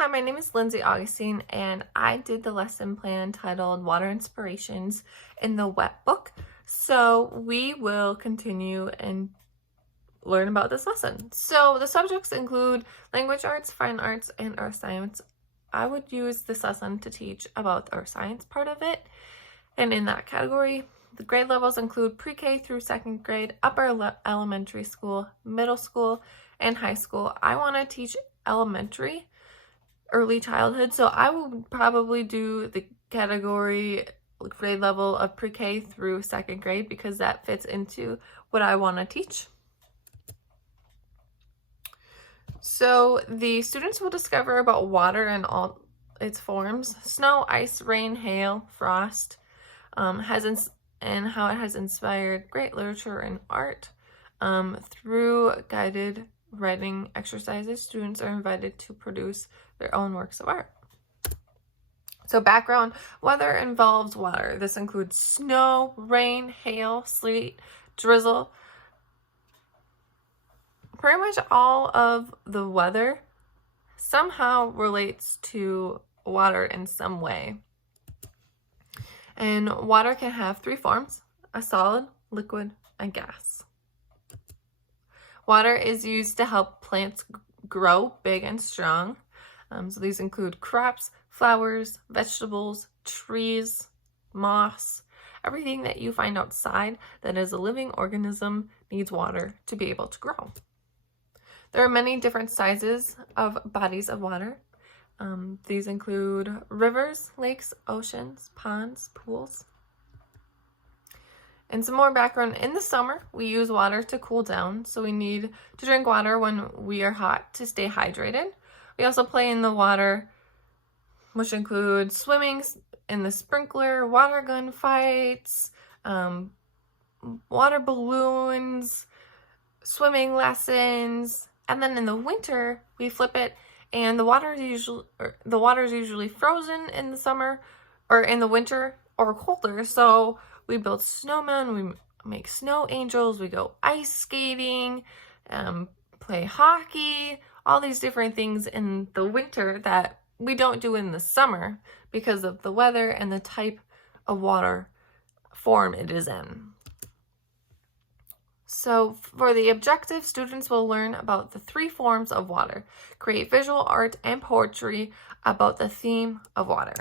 Hi, my name is Lindsay Augustine, and I did the lesson plan titled Water Inspirations in the wet book. So we will continue and learn about this lesson. So the subjects include language arts, fine arts, and earth science. I would use this lesson to teach about the earth science part of it. And in that category, the grade levels include pre-K through second grade, upper elementary school, middle school, and high school. I want to teach elementary, early childhood, so I would probably do the category grade level of pre-K through second grade because that fits into what I want to teach. So the students will discover about water in all its forms: snow, ice, rain, hail, frost, and how it has inspired great literature and art. Through guided writing exercises, students are invited to produce their own works of art. So background: weather involves water. This includes snow, rain, hail, sleet, drizzle. Pretty much all of the weather somehow relates to water in some way. And water can have three forms: a solid, liquid, and gas. Water is used to help plants grow big and strong. So these include crops, flowers, vegetables, trees, moss. Everything that you find outside that is a living organism needs water to be able to grow. There are many different sizes of bodies of water. These include rivers, lakes, oceans, ponds, pools. And some more background: in the summer, we use water to cool down, so we need to drink water when we are hot to stay hydrated. We also play in the water, which includes swimming in the sprinkler, water gun fights, water balloons, swimming lessons. And then in the winter, we flip it, and the water is usually frozen in the summer or in the winter or colder. So we build snowmen, we make snow angels, we go ice skating, play hockey, all these different things in the winter that we don't do in the summer because of the weather and the type of water form it is in. So for the objective, students will learn about the three forms of water, create visual art and poetry about the theme of water.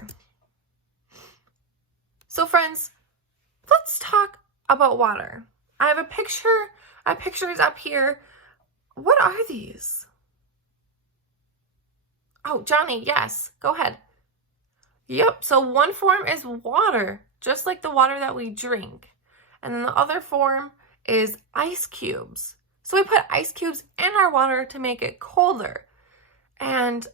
So friends, let's talk about water. I have pictures up here. What are these? Oh, Johnny, yes, go ahead. Yep, so one form is water, just like the water that we drink. And then the other form is ice cubes. So we put ice cubes in our water to make it colder. And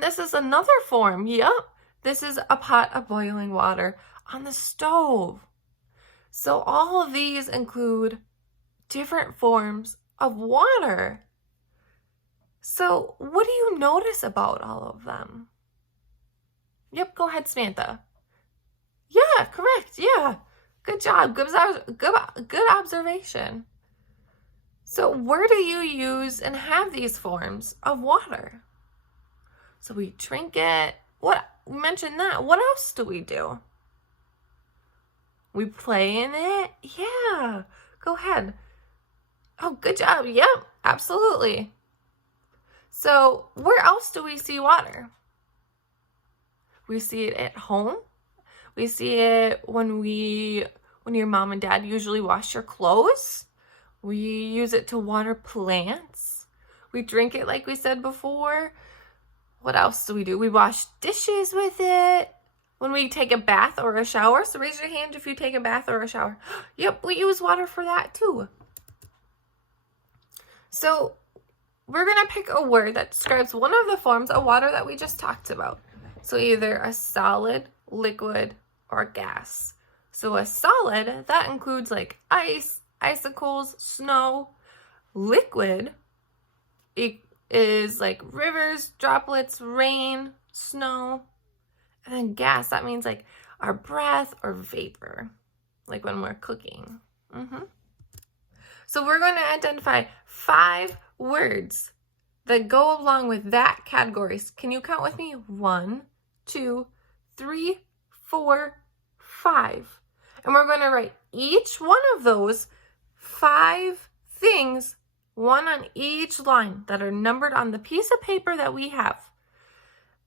this is another form. Yep, this is a pot of boiling water on the stove. So all of these include different forms of water. So what do you notice about all of them? Yep, go ahead, Samantha. Yeah, correct. Yeah, good job. Good observation. So where do you use and have these forms of water? So we drink it. We mentioned that. What else do we do? We play in it. Yeah, go ahead. Oh, good job. Yep, absolutely. So where else do we see water? We see it at home. We see it when your mom and dad usually wash your clothes. We use it to water plants. We drink it like we said before. What else do? We wash dishes with it. When we take a bath or a shower. So raise your hand if you take a bath or a shower. Yep, we use water for that too. So we're going to pick a word that describes one of the forms of water that we just talked about. So either a solid, liquid, or gas. So a solid, that includes like ice, icicles, snow. Liquid, it is like rivers, droplets, rain, snow. And then gas, that means like our breath or vapor, like when we're cooking. So we're going to identify 5 words that go along with that category. Can you count with me? 1, 2, 3, 4, 5. And we're going to write each one of those 5 things, one on each line, that are numbered on the piece of paper that we have.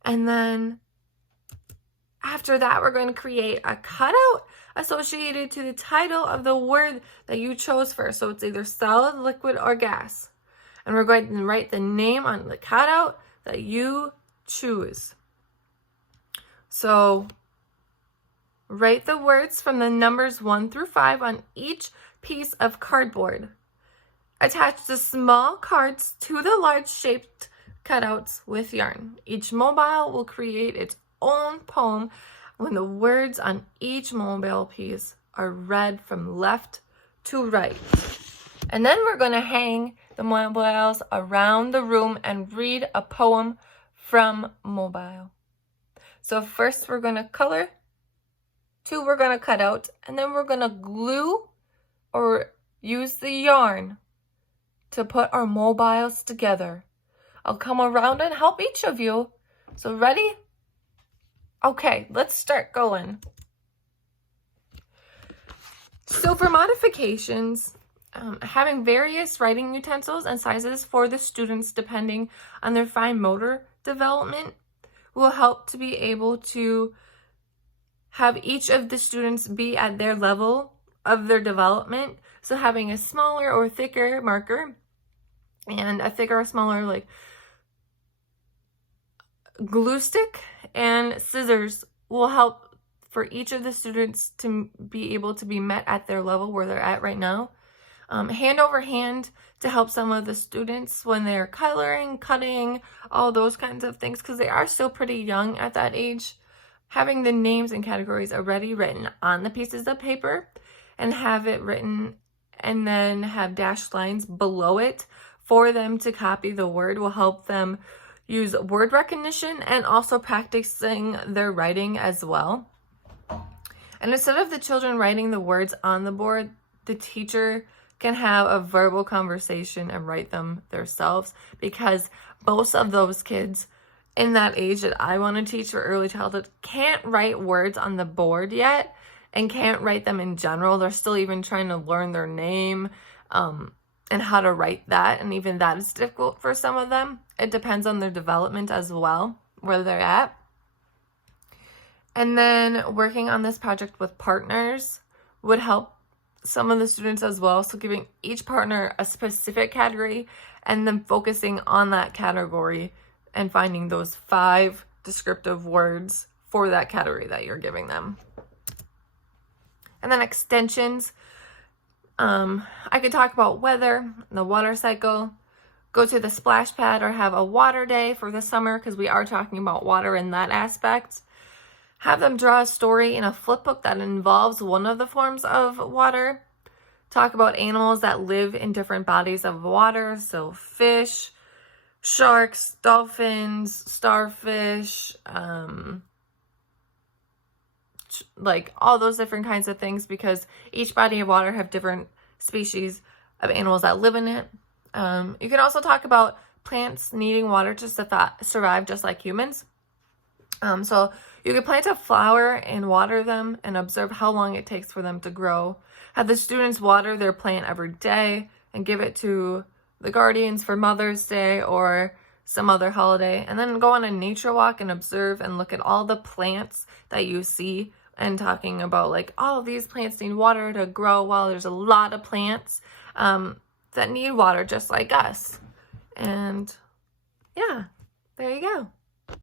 And then after that, we're going to create a cutout associated to the title of the word that you chose first. So it's either solid, liquid, or gas. And we're going to write the name on the cutout that you choose. So write the words from the numbers 1 through 5 on each piece of cardboard. Attach the small cards to the large shaped cutouts with yarn. Each mobile will create its own poem when the words on each mobile piece are read from left to right. And then we're going to hang the mobiles around the room and read a poem from mobile. So first we're going to color, 2 we're going to cut out, and then we're going to glue or use the yarn to put our mobiles together. I'll come around and help each of you. So ready? Okay, let's start going. So for modifications, having various writing utensils and sizes for the students depending on their fine motor development will help to be able to have each of the students be at their level of their development. So having a smaller or thicker marker and a thicker or smaller like glue stick and scissors will help for each of the students to be able to be met at their level where they're at right now. Hand over hand to help some of the students when they're coloring, cutting, all those kinds of things, because they are still pretty young at that age. Having the names and categories already written on the pieces of paper and have it written and then have dashed lines below it for them to copy the word will help them use word recognition and also practicing their writing as well. And instead of the children writing the words on the board, the teacher can have a verbal conversation and write them themselves, because most of those kids in that age that I want to teach for early childhood can't write words on the board yet and can't write them in general. They're still even trying to learn their name and how to write that, and even that is difficult for some of them. It depends on their development as well, where they're at. And then working on this project with partners would help some of the students as well. So giving each partner a specific category and then focusing on that category and finding those 5 descriptive words for that category that you're giving them. And then extensions. I could talk about weather, the water cycle, go to the splash pad, or have a water day for the summer, because we are talking about water in that aspect. Have them draw a story in a flip book that involves one of the forms of water. Talk about animals that live in different bodies of water, so fish, sharks, dolphins, starfish, like all those different kinds of things, because each body of water have different species of animals that live in it. You can also talk about plants needing water to survive just like humans. So you could plant a flower and water them and observe how long it takes for them to grow. Have the students water their plant every day and give it to the guardians for Mother's Day or some other holiday. And then go on a nature walk and observe and look at all the plants that you see, and talking about like all of these plants need water to grow. Well, there's a lot of plants that need water just like us. And yeah, there you go.